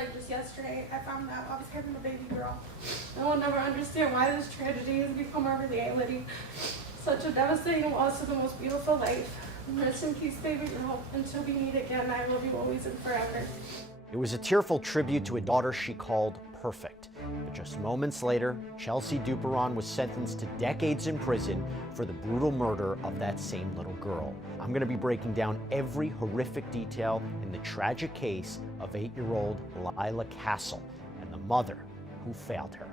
like just yesterday, I found out I was having a baby girl. I will never understand why this tragedy has become our reality. Such a devastating loss of the most beautiful life. Rest in peace, baby girl. Until we meet again, I love you always and forever. It was a tearful tribute to a daughter she called perfect. But just moments later, Chelsea Duperon was sentenced to decades in prison for the brutal murder of that same little girl. I'm going to be breaking down every horrific detail in the tragic case of 8-year-old Lyla Cassel and the mother who failed her.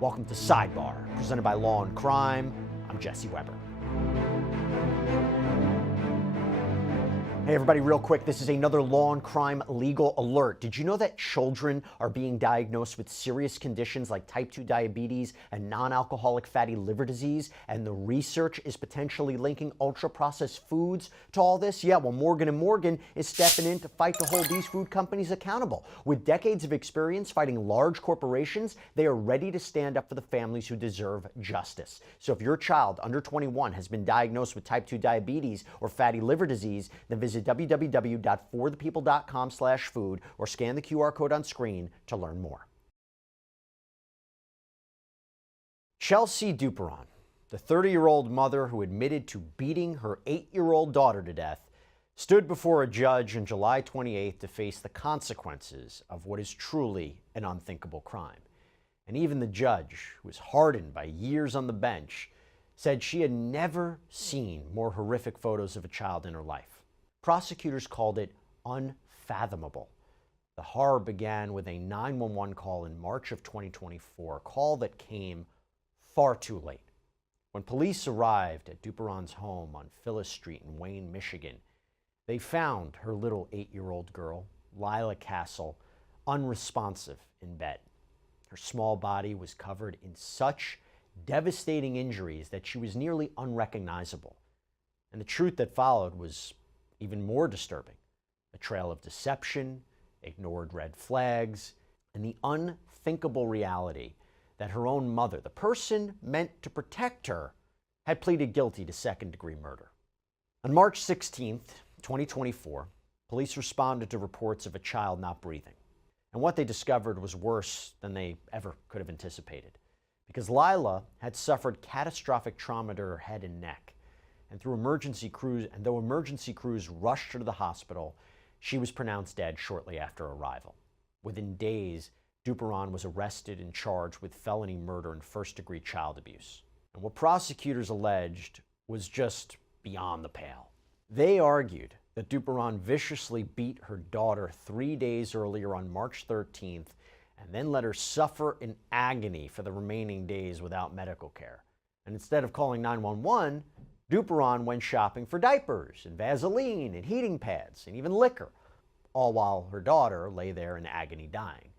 Welcome to Sidebar, presented by Law&Crime. I'm Jesse Weber. Hey everybody, real quick, this is another Law&Crime legal alert. Did you know that children are being diagnosed with serious conditions like type 2 diabetes and non-alcoholic fatty liver disease, and the research is potentially linking ultra-processed foods to all this? Yeah, well, Morgan & Morgan is stepping in to fight to hold these food companies accountable. With decades of experience fighting large corporations, they are ready to stand up for the families who deserve justice. So if your child under 21 has been diagnosed with type 2 diabetes or fatty liver disease, then visit www.forthepeople.com/food or scan the QR code on screen to learn more. Chelsea Duperon, the 30-year-old mother who admitted to beating her 8-year-old daughter to death, stood before a judge on July 28th to face the consequences of what is truly an unthinkable crime. And even the judge, who was hardened by years on the bench, said she had never seen more horrific photos of a child in her life. Prosecutors called it unfathomable. The horror began with a 911 call in March of 2024, a call that came far too late. When police arrived at Duperon's home on Phyllis Street in Wayne, Michigan, they found her little 8-year-old girl, Lyla Cassel, unresponsive in bed. Her small body was covered in such devastating injuries that she was nearly unrecognizable. And the truth that followed was even more disturbing: a trail of deception, ignored red flags, and the unthinkable reality that her own mother, the person meant to protect her, had pleaded guilty to second-degree murder. On March 16th, 2024, police responded to reports of a child not breathing. And what they discovered was worse than they ever could have anticipated, because Lyla had suffered catastrophic trauma to her head and neck. And though emergency crews rushed her to the hospital, she was pronounced dead shortly after arrival. Within days, Duperon was arrested and charged with felony murder and first-degree child abuse. And what prosecutors alleged was just beyond the pale. They argued that Duperon viciously beat her daughter 3 days earlier on March 13th and then let her suffer in agony for the remaining days without medical care. And instead of calling 911, Duperon went shopping for diapers and Vaseline and heating pads and even liquor, all while her daughter lay there in agony dying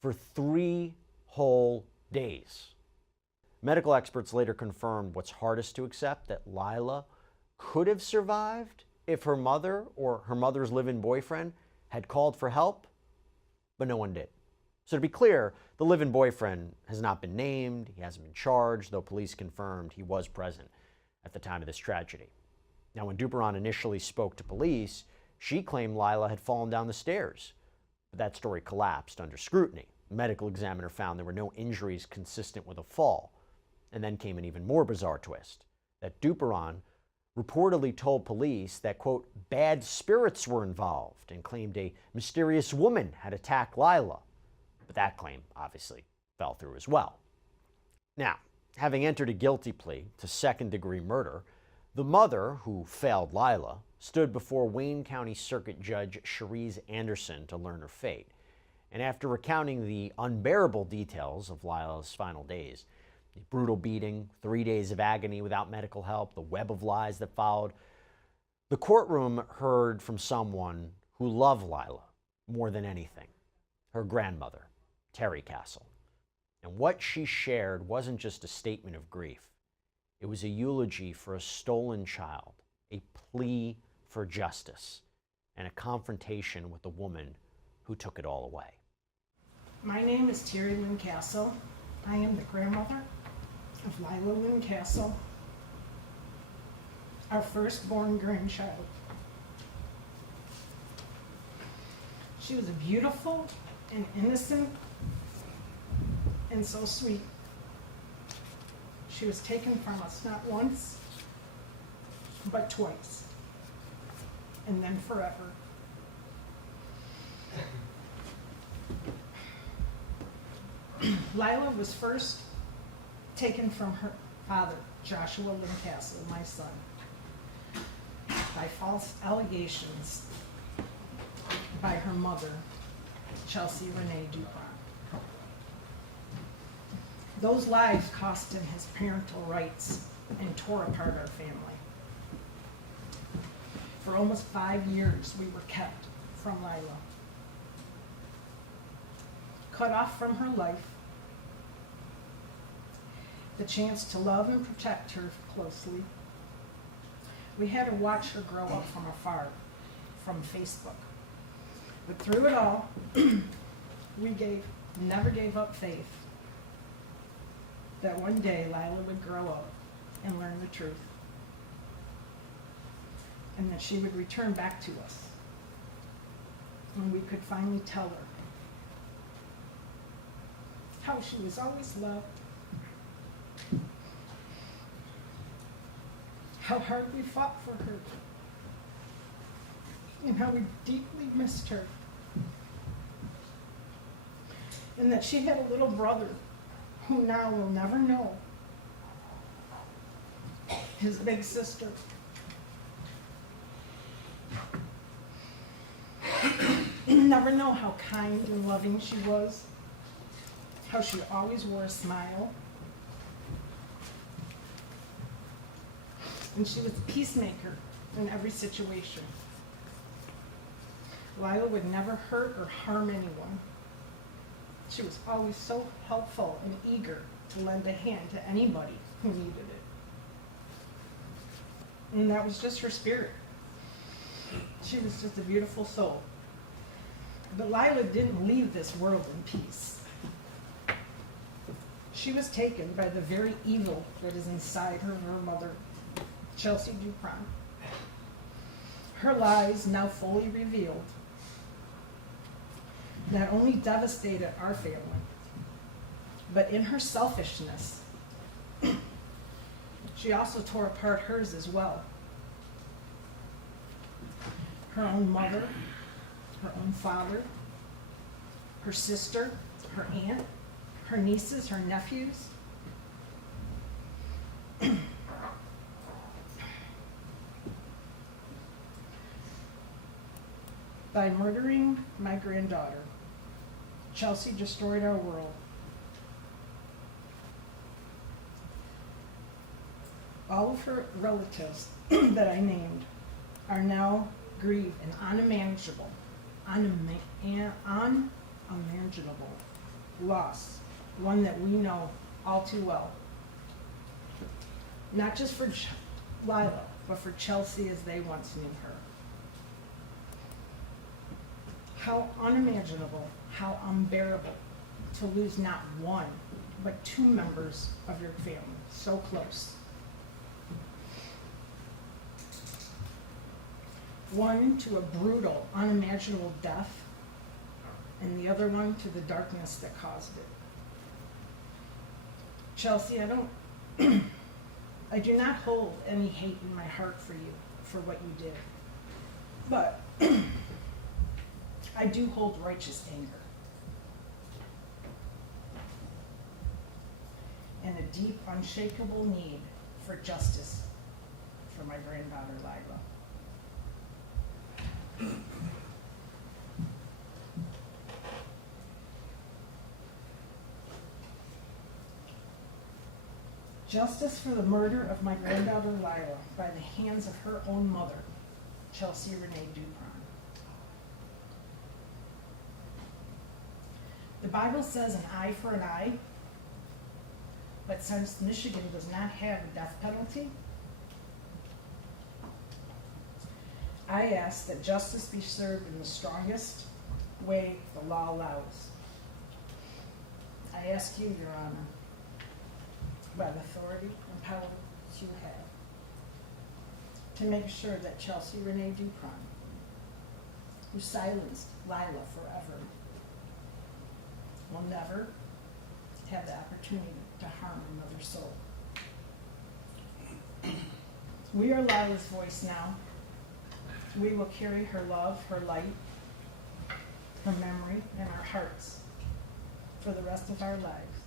for 3 whole days. Medical experts later confirmed what's hardest to accept, that Lyla could have survived if her mother or her mother's live-in boyfriend had called for help, but no one did. So to be clear, the live-in boyfriend has not been named, he hasn't been charged, though police confirmed he was present at the time of this tragedy. Now, when Duperon initially spoke to police, she claimed Lyla had fallen down the stairs, but that story collapsed under scrutiny. The medical examiner found there were no injuries consistent with a fall. And then came an even more bizarre twist, that Duperon reportedly told police that, quote, bad spirits were involved, and claimed a mysterious woman had attacked Lyla. But that claim obviously fell through as well. Now, having entered a guilty plea to second-degree murder, the mother, who failed Lyla, stood before Wayne County Circuit Judge Cherise Anderson to learn her fate. And after recounting the unbearable details of Lyla's final days, the brutal beating, 3 days of agony without medical help, the web of lies that followed, the courtroom heard from someone who loved Lyla more than anything, her grandmother, Terry Cassel. And what she shared wasn't just a statement of grief. It was a eulogy for a stolen child, a plea for justice, and a confrontation with the woman who took it all away. My name is Terry Lynn Cassel. I am the grandmother of Lyla Lynn Cassel, our firstborn grandchild. She was a beautiful, and innocent and so sweet. She was taken from us not once, but twice, and then forever. Lyla was first taken from her father, Joshua Lynn Cassel, my son, by false allegations by her mother, Chelsea Renee Duperon. Those lies cost him his parental rights and tore apart our family. For almost 5 years, we were kept from Lyla, cut off from her life, the chance to love and protect her closely. We had to watch her grow up from afar, from Facebook. But through it all, we never gave up faith that one day Lyla would grow up and learn the truth, and that she would return back to us, and we could finally tell her how she was always loved, how hard we fought for her, and how we deeply missed her, and that she had a little brother who now will never know his big sister. Never know how kind and loving she was, how she always wore a smile, and she was a peacemaker in every situation. Lyla would never hurt or harm anyone. She was always so helpful and eager to lend a hand to anybody who needed it. And that was just her spirit. She was just a beautiful soul. But Lyla didn't leave this world in peace. She was taken by the very evil that is inside her mother, Chelsea Duperon. Her lies, now fully revealed, not only devastated our family, but in her selfishness, she also tore apart hers as well. Her own mother, her own father, her sister, her aunt, her nieces, her nephews. By murdering my granddaughter, Chelsea destroyed our world. All of her relatives that I named are now grieved and unimaginable loss, one that we know all too well. Not just for Lyla, but for Chelsea as they once knew her. How unimaginable, how unbearable to lose not one, but two members of your family so close. One to a brutal, unimaginable death, and the other one to the darkness that caused it. Chelsea, I do not hold any hate in my heart for you, for what you did. But I do hold righteous anger. And a deep, unshakable need for justice for my granddaughter, Lyla. Justice for the murder of my granddaughter Lyla by the hands of her own mother, Chelsea Renee Duperon. The Bible says an eye for an eye, but since Michigan does not have a death penalty, I ask that justice be served in the strongest way the law allows. I ask you, Your Honor, by the authority and power that you have, to make sure that Chelsea Renee Duperon, who silenced Lyla forever, will never have the opportunity to harm another soul. We are Lyla's voice now. We will carry her love, her light, her memory, and our hearts for the rest of our lives.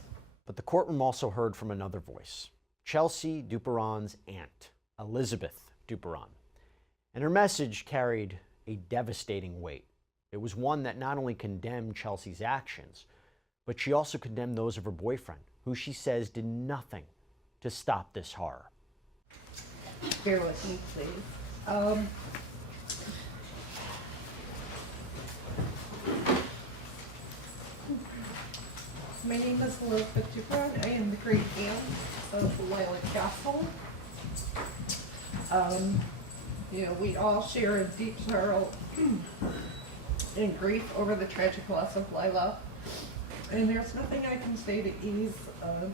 But the courtroom also heard from another voice, Chelsea Duperon's aunt, Elizabeth Duperon. And her message carried a devastating weight. It was one that not only condemned Chelsea's actions, but she also condemned those of her boyfriend, who she says did nothing to stop this horror. Bear with me, please. My name is Lyla Duperon. I am the great aunt of Lyla Cassel. We all share a deep sorrow and grief over the tragic loss of Lyla. And there's nothing I can say to ease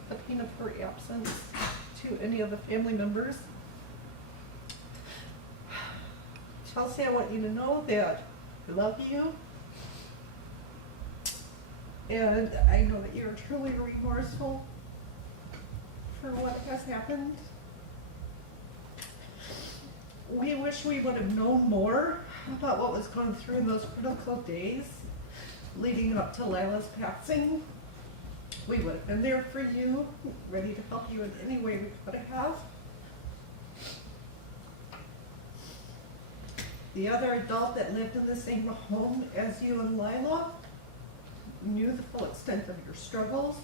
the pain of her absence to any of the family members. Chelsea, I want you to know that I love you. And I know that you're truly remorseful for what has happened. We wish we would have known more about what was going through in those critical days leading up to Lyla's passing. We would have been there for you, ready to help you in any way we could have. The other adult that lived in the same home as you and Lyla knew the full extent of your struggles,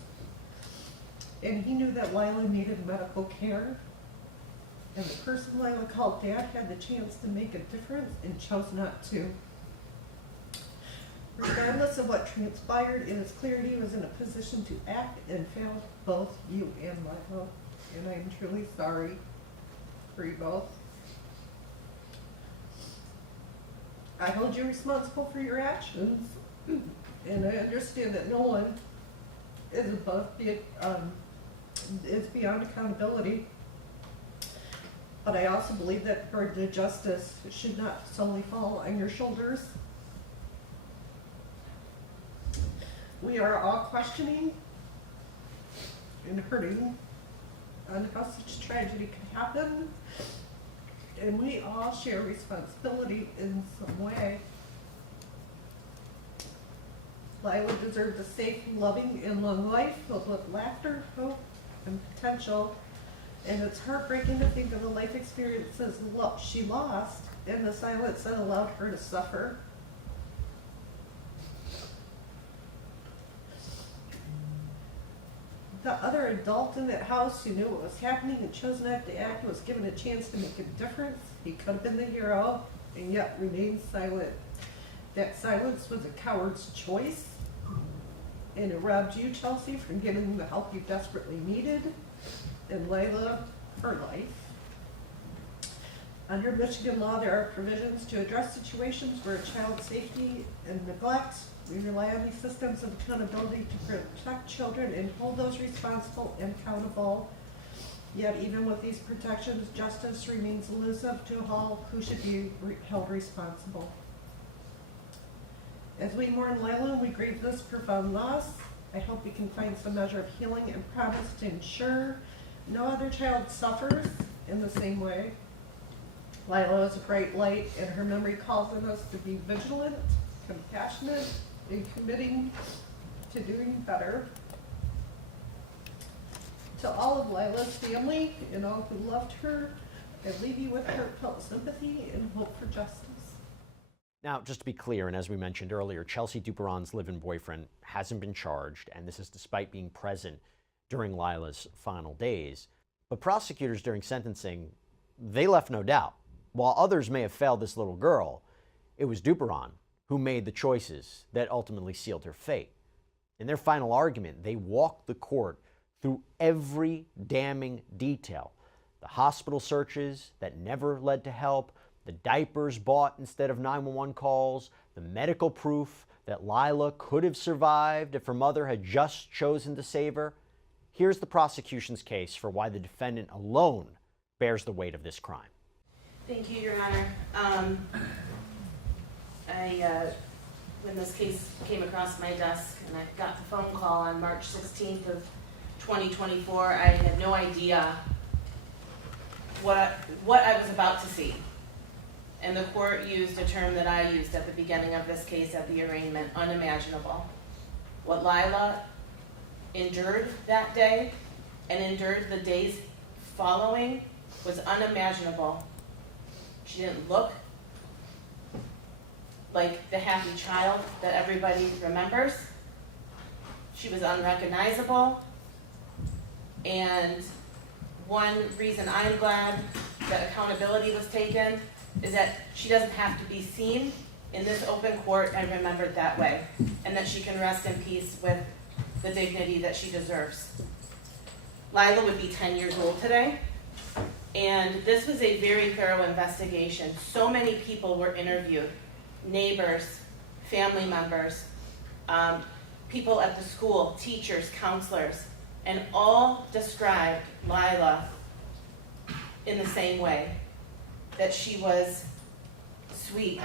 and he knew that Lyla needed medical care, and the person Lyla called Dad had the chance to make a difference and chose not to. Regardless of what transpired, it is clear he was in a position to act and failed both you and Lyla, and I am truly sorry for you both. I hold you responsible for your actions, and I understand that no one is beyond accountability. But I also believe that the burden of justice should not solely fall on your shoulders. We are all questioning and hurting on how such tragedy could happen, and we all share responsibility in some way. Lyla deserved a safe, loving, and long life filled with laughter, hope, and potential. And it's heartbreaking to think of the life experiences she lost and the silence that allowed her to suffer. The other adult in that house who knew what was happening and chose not to act was given a chance to make a difference. He could have been the hero and yet remained silent. That silence was a coward's choice, and it robbed you, Chelsea, from getting the help you desperately needed, and Lyla, her life. Under Michigan law, there are provisions to address situations where child safety and neglect. We rely on these systems of accountability to protect children and hold those responsible and accountable. Yet even with these protections, justice remains elusive to all who should be held responsible. As we mourn Lyla and we grieve this profound loss, I hope we can find some measure of healing and promise to ensure no other child suffers in the same way. Lyla is a bright light, and her memory calls on us to be vigilant, compassionate, and committing to doing better. To all of Lyla's family and all who loved her, I leave you with heartfelt sympathy and hope for justice. Now, just to be clear, and as we mentioned earlier, Chelsea Duperon's live-in boyfriend hasn't been charged, and this is despite being present during Lyla's final days. But prosecutors during sentencing, they left no doubt. While others may have failed this little girl, it was Duperon who made the choices that ultimately sealed her fate. In their final argument, they walked the court through every damning detail. The hospital searches that never led to help, the diapers bought instead of 911 calls, the medical proof that Lyla could have survived if her mother had just chosen to save her. Here's the prosecution's case for why the defendant alone bears the weight of this crime. Thank you, Your Honor. I when this case came across my desk and I got the phone call on March 16th of 2024, I had no idea what I was about to see. And the court used a term that I used at the beginning of this case at the arraignment, unimaginable. What Lyla endured that day and endured the days following was unimaginable. She didn't look like the happy child that everybody remembers. She was unrecognizable. And one reason I'm glad that accountability was taken is that she doesn't have to be seen in this open court and remembered that way, and that she can rest in peace with the dignity that she deserves. Lyla would be 10 years old today, and this was a very thorough investigation. So many people were interviewed, neighbors, family members, people at the school, teachers, counselors, and all described Lyla in the same way, that she was sweet,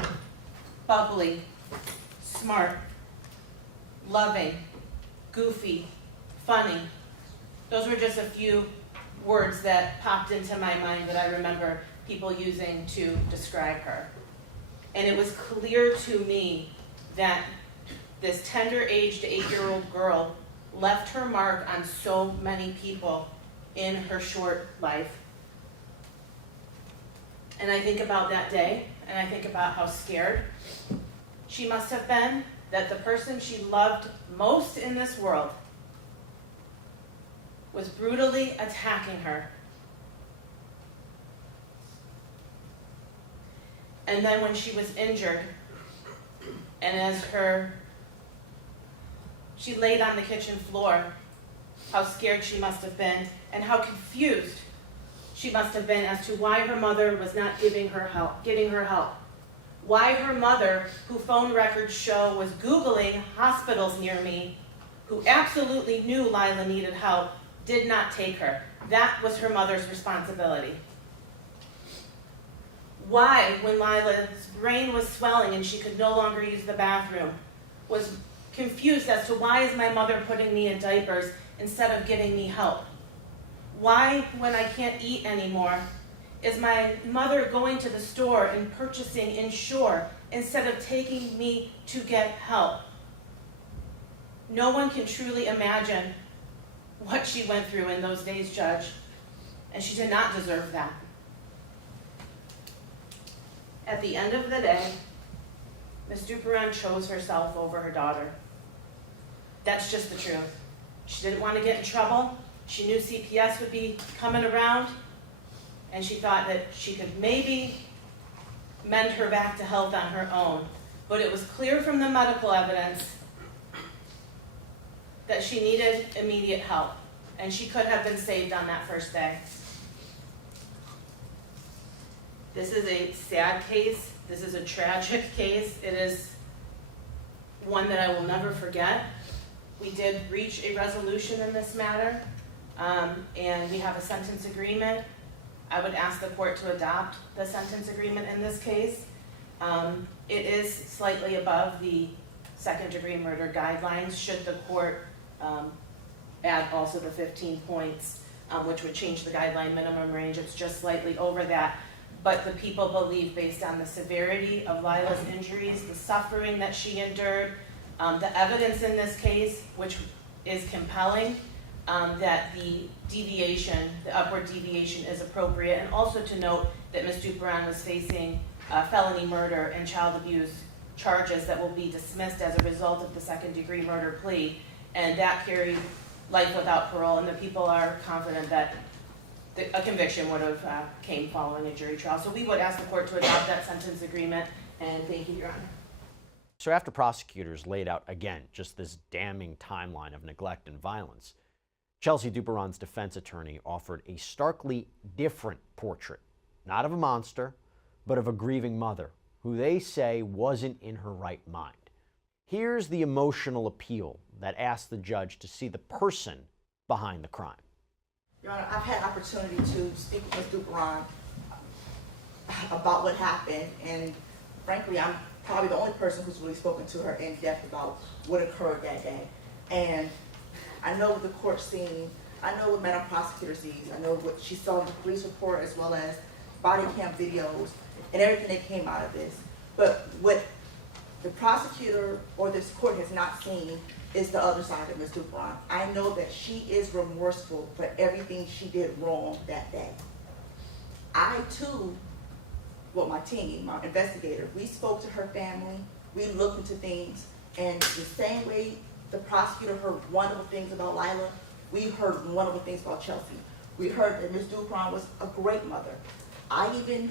bubbly, smart, loving, goofy, funny. Those were just a few words that popped into my mind that I remember people using to describe her. And it was clear to me that this tender-aged 8-year-old girl left her mark on so many people in her short life. And I think about that day, and I think about how scared she must have been that the person she loved most in this world was brutally attacking her. And then when she was injured, and as she laid on the kitchen floor, how scared she must have been, and how confused she must have been as to why her mother was not getting her help. Why her mother, who phone records show was Googling hospitals near me, who absolutely knew Lyla needed help, did not take her. That was her mother's responsibility. Why, when Lyla's brain was swelling and she could no longer use the bathroom, was confused as to why is my mother putting me in diapers instead of getting me help? Why, when I can't eat anymore, is my mother going to the store and purchasing Ensure instead of taking me to get help? No one can truly imagine what she went through in those days, Judge, and she did not deserve that. At the end of the day, Ms. Duperon chose herself over her daughter. That's just the truth. She didn't want to get in trouble. She knew CPS would be coming around, and she thought that she could maybe mend her back to health on her own. But it was clear from the medical evidence that she needed immediate help, and she could have been saved on that first day. This is a sad case. This is a tragic case. It is one that I will never forget. We did reach a resolution in this matter, and we have a sentence agreement. I would ask the court to adopt the sentence agreement in this case. It is slightly above the second-degree murder guidelines, should the court add also the 15 points, which would change the guideline minimum range. It's just slightly over that. But the people believe, based on the severity of Lyla's injuries, the suffering that she endured, the evidence in this case, which is compelling, that the deviation, the upward deviation is appropriate, and also to note that Ms. Duperon was facing felony murder and child abuse charges that will be dismissed as a result of the second-degree murder plea, and that carried life without parole, and the people are confident that a conviction would have came following a jury trial. So we would ask the court to adopt that sentence agreement, and thank you, Your Honor. So after prosecutors laid out, again, just this damning timeline of neglect and violence, Chelsea Duperon's defense attorney offered a starkly different portrait, not of a monster, but of a grieving mother who they say wasn't in her right mind. Here's the emotional appeal that asked the judge to see the person behind the crime. Your Honor, I've had opportunity to speak with Ms. Duperon about what happened, and frankly, I'm probably the only person who's really spoken to her in depth about what occurred that day. And I know what the court seen, I know what Madam Prosecutor sees, I know what she saw in the police report as well as body cam videos and everything that came out of this. But what the prosecutor or this court has not seen is the other side of Ms. Duperon. I know that she is remorseful for everything she did wrong that day. I too, well, my team, my investigator, we spoke to her family, we looked into things, and the same way the prosecutor heard wonderful things about Lyla, we heard wonderful things about Chelsea. We heard that Ms. Duperon was a great mother. I even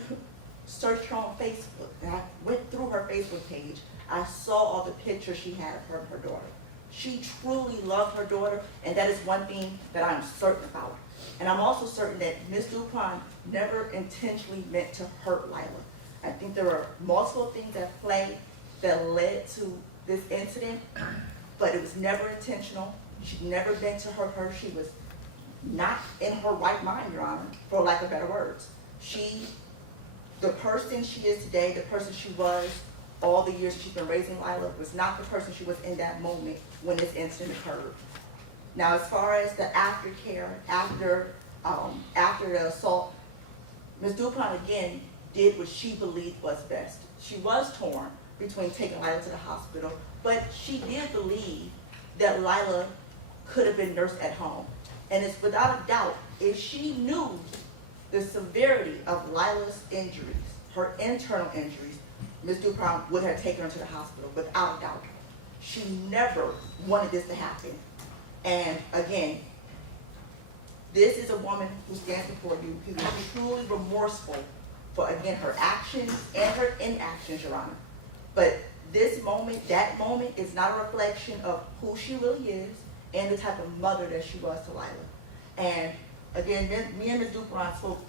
searched her on Facebook, and I went through her Facebook page. I saw all the pictures she had of her and her daughter. She truly loved her daughter, and that is one thing that I'm certain about. And I'm also certain that Ms. Duperon never intentionally meant to hurt Lyla. I think there are multiple things at play that led to this incident, but it was never intentional. She never meant to hurt her. She was not in her right mind, Your Honor, for lack of better words. The person she is today, the person she was all the years she's been raising Lyla, was not the person she was in that moment when this incident occurred. Now, as far as the aftercare, after the assault, Ms. Duperon again did what she believed was best. She was torn between taking Lyla to the hospital, but she did believe that Lyla could have been nursed at home. And it's without a doubt, if she knew the severity of Lyla's injuries, her internal injuries, Ms. Duperon would have taken her to the hospital, without a doubt. She never wanted this to happen. And again, this is a woman who stands before you who is truly remorseful for, again, her actions and her inactions, Your Honor. But this moment, that moment, is not a reflection of who she really is and the type of mother that she was to Lyla. And again, me and Ms. Duperon spoke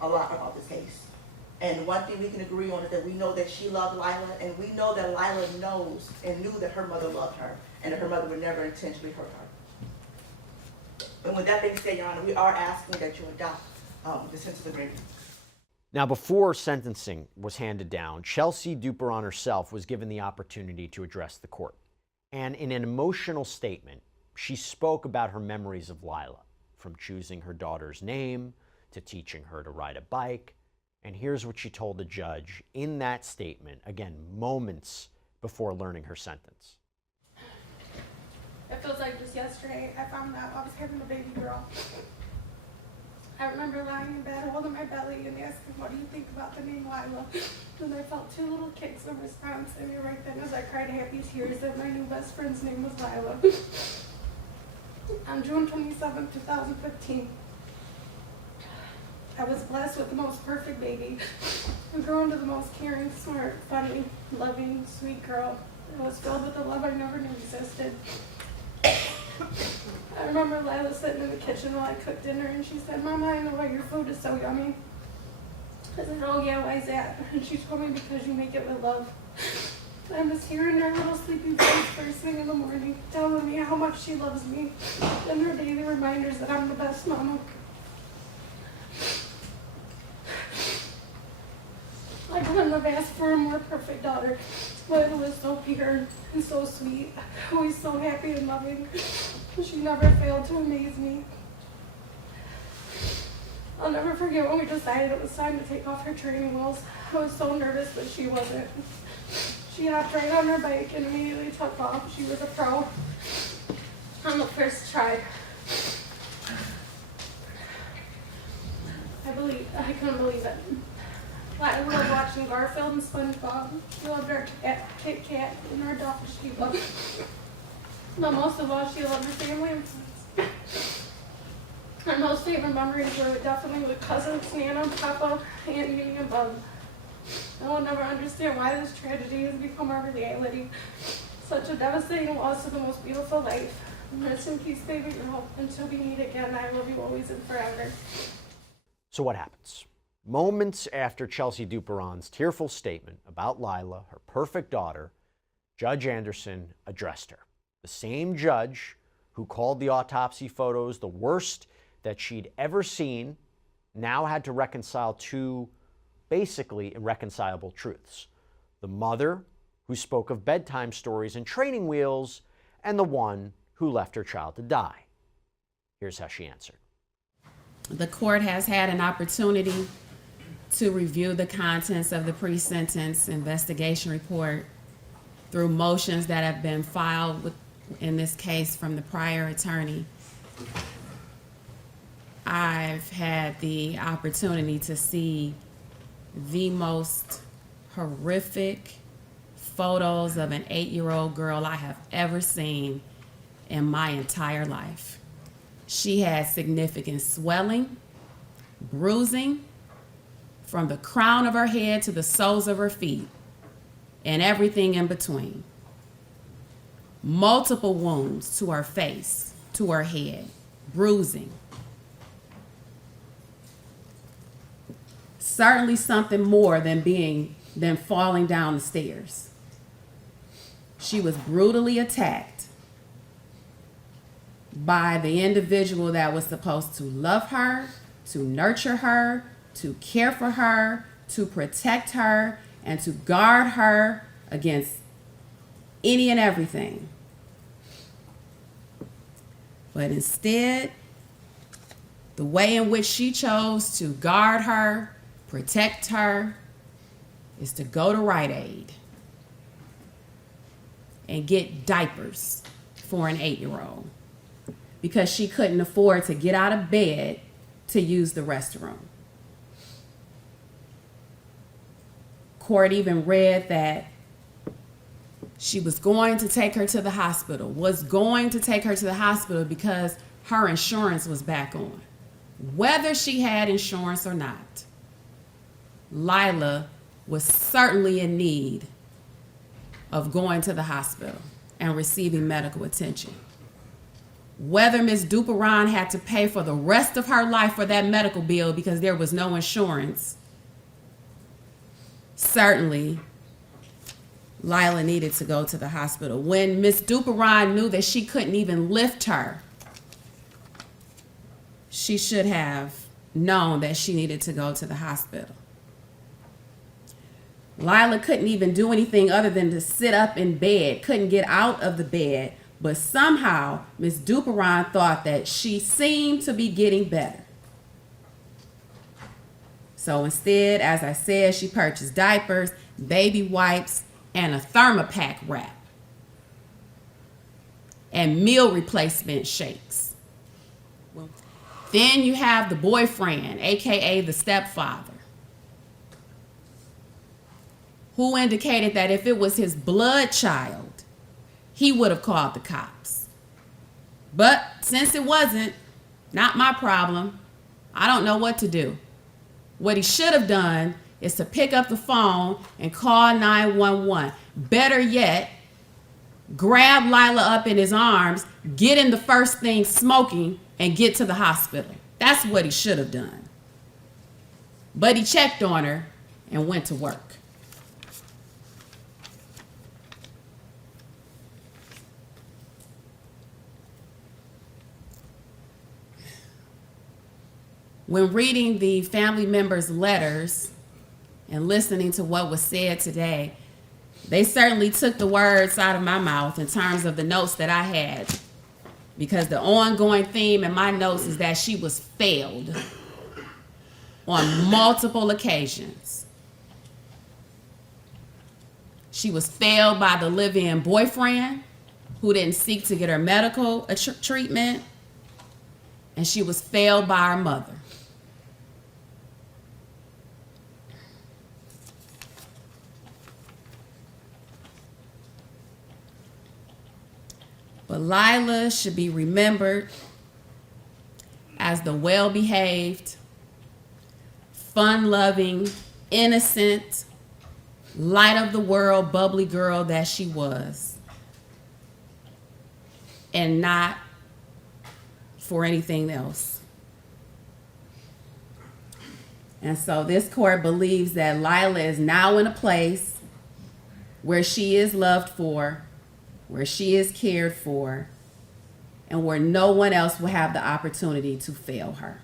a lot about this case. And one thing we can agree on is that we know that she loved Lyla, and we know that Lyla knows and knew that her mother loved her, and that her mother would never intentionally hurt her. And with that being said, Your Honor, we are asking that you adopt the sentence agreement. Now, before sentencing was handed down, Chelsea Duperon herself was given the opportunity to address the court. And in an emotional statement, she spoke about her memories of Lyla, from choosing her daughter's name to teaching her to ride a bike. And here's what she told the judge in that statement, again, moments before learning her sentence. It feels like just yesterday I found out I was having a baby girl. I remember lying in bed holding my belly and asking, what do you think about the name Lyla? And I felt two little kicks of response in me right then as I cried happy tears that my new best friend's name was Lyla. On June 27, 2015, I was blessed with the most perfect baby. I grew into the most caring, smart, funny, loving, sweet girl. I was filled with a love I never knew existed. I remember Lyla sitting in the kitchen while I cooked dinner, and she said, Mama, I know why your food is so yummy. I said, oh yeah, why is that? And she told me, because you make it with love. I was hearing her little sleepy voice first thing in the morning, telling me how much she loves me, and her daily reminders that I'm the best mama. I couldn't have asked for a more perfect daughter. Lyla was so pure and so sweet, always so happy and loving. She never failed to amaze me. I'll never forget when we decided it was time to take off her training wheels. I was so nervous, but she wasn't. She hopped right on her bike and immediately took off. She was a pro on the first try. I couldn't believe it. I loved watching Garfield and SpongeBob. She loved our cat, Kit Kat, and our dog, Sheila. But most of all, she loved her family and friends. Her most favorite memories were definitely with cousins, Nana, Papa, Aunt Edie, and Bub. I will never understand why this tragedy has become our reality. Such a devastating loss of the most beautiful life. Rest in peace, baby girl. Until we meet again, I love you always and forever. So what happens? Moments after Chelsea Duperon's tearful statement about Lyla, her perfect daughter, Judge Anderson addressed her. The same judge who called the autopsy photos the worst that she'd ever seen now had to reconcile two basically irreconcilable truths. the mother who spoke of bedtime stories and training wheels, and the one who left her child to die. Here's how she answered. The court has had an opportunity to review the contents of the pre-sentence investigation report through motions that have been filed in this case from the prior attorney. I've had the opportunity to see the most horrific photos of an 8-year-old girl I have ever seen in my entire life. She had significant swelling, bruising, from the crown of her head to the soles of her feet, and everything in between. Multiple wounds to her face, to her head, bruising. Certainly something more than falling down the stairs. She was brutally attacked by the individual that was supposed to love her, to nurture her, to care for her, to protect her, and to guard her against any and everything. But instead, the way in which she chose to guard her, protect her, is to go to Rite Aid and get diapers for an 8-year-old because she couldn't afford to get out of bed to use the restroom. Court even read that she was going to take her to the hospital, because her insurance was back on. Whether she had insurance or not, Lyla was certainly in need of going to the hospital and receiving medical attention. Whether Ms. Duperon had to pay for the rest of her life for that medical bill because there was no insurance, certainly Lyla needed to go to the hospital. When Ms. Duperon knew that she couldn't even lift her, she should have known that she needed to go to the hospital. Lyla couldn't even do anything other than to sit up in bed, couldn't get out of the bed, but somehow Ms. Duperon thought that she seemed to be getting better. So instead, as I said, she purchased diapers, baby wipes, and a Thermopack wrap, and meal replacement shakes. Then you have the boyfriend, AKA the stepfather, who indicated that if it was his blood child, he would have called the cops. But since it wasn't, not my problem, I don't know what to do. What he should have done is to pick up the phone and call 911. Better yet, grab Lyla up in his arms, get in the first thing smoking, and get to the hospital. That's what he should have done. But he checked on her and went to work. When reading the family members' letters and listening to what was said today, they certainly took the words out of my mouth in terms of the notes that I had, because the ongoing theme in my notes is that she was failed on multiple occasions. She was failed by the live-in boyfriend who didn't seek to get her medical treatment, and she was failed by her mother. But Lyla should be remembered as the well-behaved, fun-loving, innocent, light-of-the-world, bubbly girl that she was, and not for anything else. And so this court believes that Lyla is now in a place where she is loved for, where she is cared for, and where no one else will have the opportunity to fail her.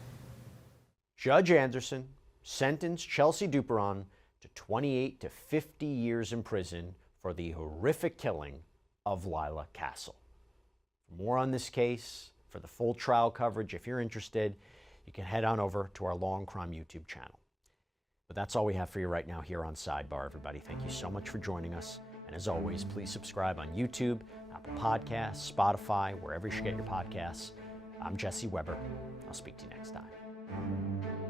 Judge Anderson sentenced Chelsea Duperon to 28 to 50 years in prison for the horrific killing of Lyla Cassel. For more on this case, for the full trial coverage, if you're interested, you can head on over to our Law&Crime YouTube channel. But that's all we have for you right now here on Sidebar, everybody. Thank you so much for joining us. And as always, please subscribe on YouTube, Apple Podcasts, Spotify, wherever you should get your podcasts. I'm Jesse Weber. I'll speak to you next time.